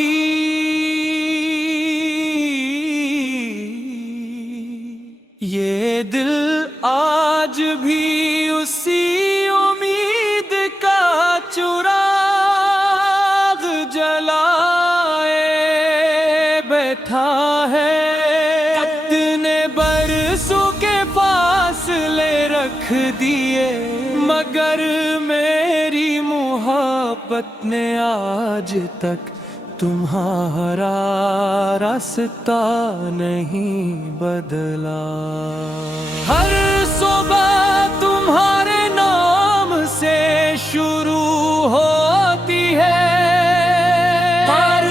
भी ये दिल आज भी उसी उम्मीद का चिराग जलाए बैठा है। कितने बरसों के फासले रख दिए, मगर मेरी मोहब्बत ने आज तक तुम्हारा रास्ता नहीं बदला। हर सुबह तुम्हारे नाम से शुरू होती है, हर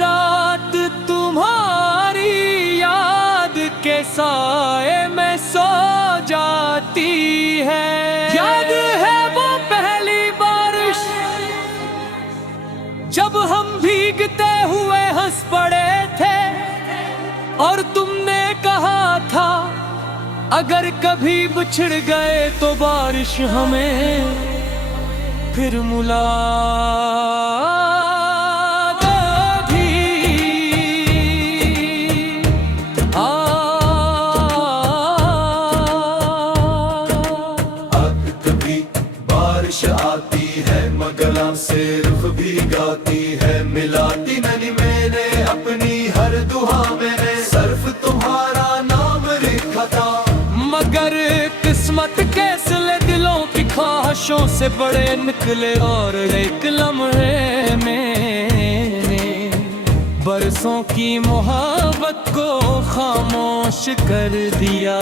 रात तुम्हारी याद के साए में सो जाती है। याद है वो पहली बारिश जब हम भीगते हुए हंस पड़े थे, और तुमने कहा था अगर कभी बिछड़ गए तो बारिश हमें फिर मुलाकात अब कभी बारिश आती है, मगला से रुख भी गाती है, मिलाती नहीं मैंने अपनी हर दुआ में सर्फ तुम्हारा नाम लिखा था। मगर किस्मत के सिले दिलों की ख्वाहिशों से बड़े निकले, और एक लम्हे मैंने बरसों की मोहब्बत को खामोश कर दिया।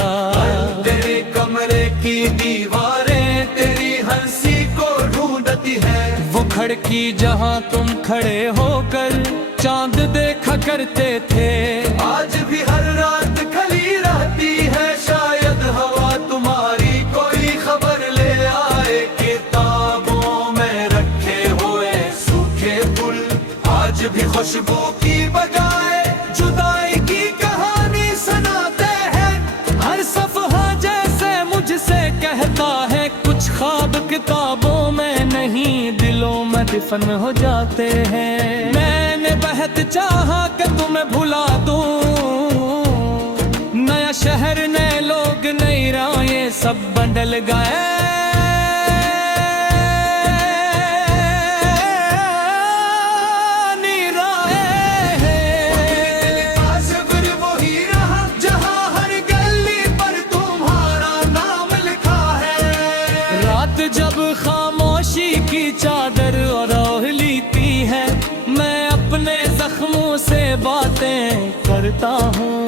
तेरे कमरे की दीवारें तेरी हंसी को ढूंढती है, वो खिड़की जहां तुम खड़े होकर चांद देखा करते थे, आज भी हर रात खली रहती है। शायद हवा तुम्हारी कोई खबर ले आए, किताबों में रखे हुए सूखे फूल आज भी खुशबू की बजाय जुदाई की कहानी सुनाते हैं। हर सफहा जैसे मुझसे कहता है कुछ ख्वाब किताबों में नहीं दिलों में दफन हो जाते हैं। मैंने बहुत चाहा कि तुम्हें भुला दूं, नया शहर नए लोग नई राहें सब बदल गए। जब खामोशी की चादर ओढ़ लीती है, मैं अपने जख्मों से बातें करता हूँ।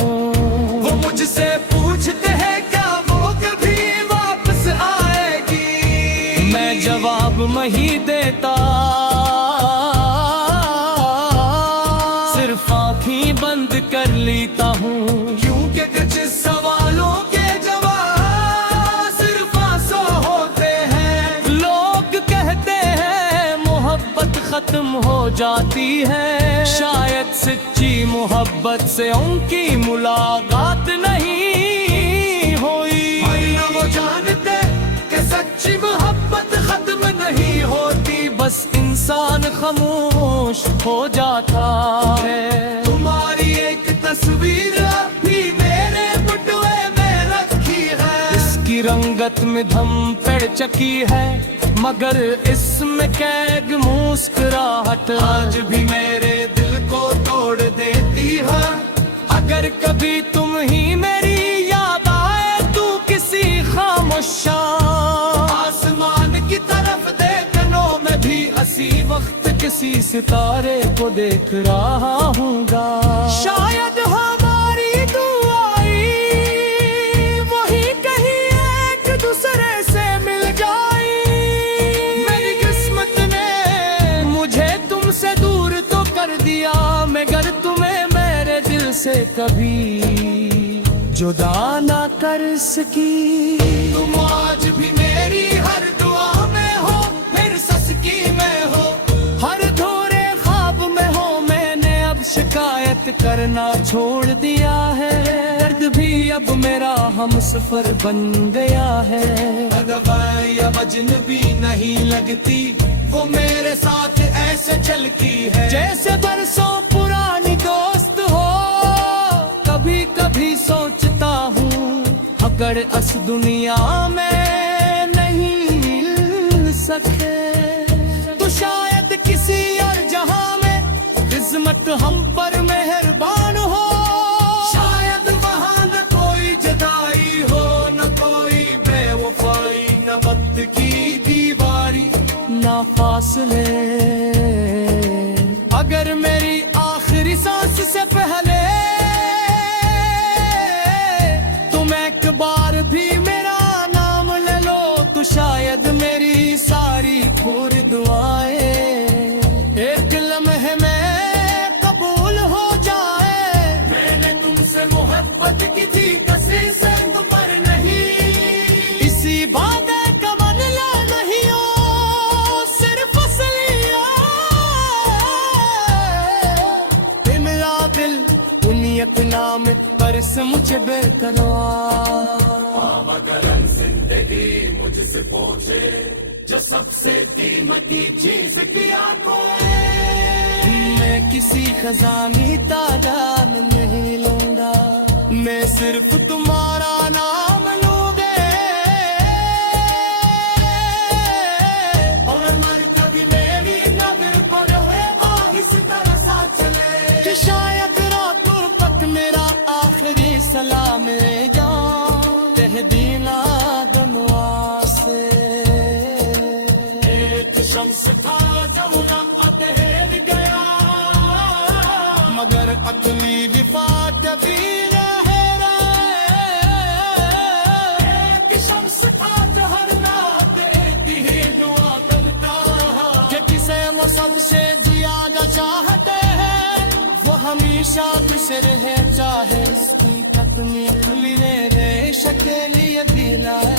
वो मुझसे पूछते हैं क्या वो कभी वापस आएगी, मैं जवाब नहीं देता, सिर्फ आँखें बंद कर लेता हूँ। क्योंकि कुछ सवालों के खत्म हो जाती है, शायद सच्ची मोहब्बत से उनकी मुलाकात नहीं हुई। वो जानते कि सच्ची मोहब्बत खत्म नहीं होती, बस इंसान खामोश हो जाता है। तुम्हारी एक तस्वीर भी मेरे बटुए में रखी है, इसकी रंगत में धम पड़ चुकी है, मगर इसमें कैग मुस्कुराहट आज भी मेरे दिल को तोड़ देती है। अगर कभी तुम ही मेरी याद आए तू किसी खामोश आसमान की तरफ देखने में भी हंसी वक्त किसी सितारे को देख रहा हूँगा। शायद हमारी दुआएं वही कहीं एक दूसरे से मिल जाए। मेरी किस्मत ने मुझे तुमसे दूर तो कर दिया, मगर तुम्हें मेरे दिल से कभी जुदा ना कर सकी। तुम आज भी मेरी हर दुआ में हो, मेरी ससकी में हो, हर धोरे ख्वाब में हो। मैंने अब शिकायत करना छोड़ दिया है, दर्द भी अब मेरा हमसफर बन गया है। अगवा या अजनबी नहीं लगती, वो मेरे साथ ऐसे चलती है जैसे बरसों पुरानी दोस्त हो। कभी कभी सोचता हूँ अगर इस दुनिया में नहीं मिल सके तो शायद किसी और जहां में किस्मत हम पर मेहरबान हो। शायद वहाँ न कोई जुदाई हो, न कोई बेवफाई, न वक्त की दीवारी, ना फासले। अगर मेरी आखिरी सांस से पहले तुम एक बार भी मेरा नाम ले लो तो शायद मेरी सारी पूरी दुआएं एक लम्हे में कबूल हो जाए। मैंने तुमसे मोहब्बत की थी कसी से तुम पर नहीं, इसी बात का मन ला नहीं हो सिर्फ असलिया। मेरा दिल उनियत नाम परस मुझे बेकरार। मगर जिंदगी मुझसे पूछे जो सबसे कीमती चीज किया कोई, मैं किसी खजानी तादाद नहीं लूंगा, मैं सिर्फ तुम्हारा नाम लूंगा। और मर कभी मेरी नजर पर होगा इस तरह सा चले कि शायद रातों तक मेरा आखिरी सलाम कह दीना दनवा से। एक शम्स था जमुना अतहल गया, मगर अकली रिफात भी रहे। एक शम्स था जहर नात एक ही दुआ करता कि किसे वो सबसे ज्यादा चाहते हैं वो हमेशा खुश रहे, चाहे उसकी अपनी खुली रे शके लिए भी लाए।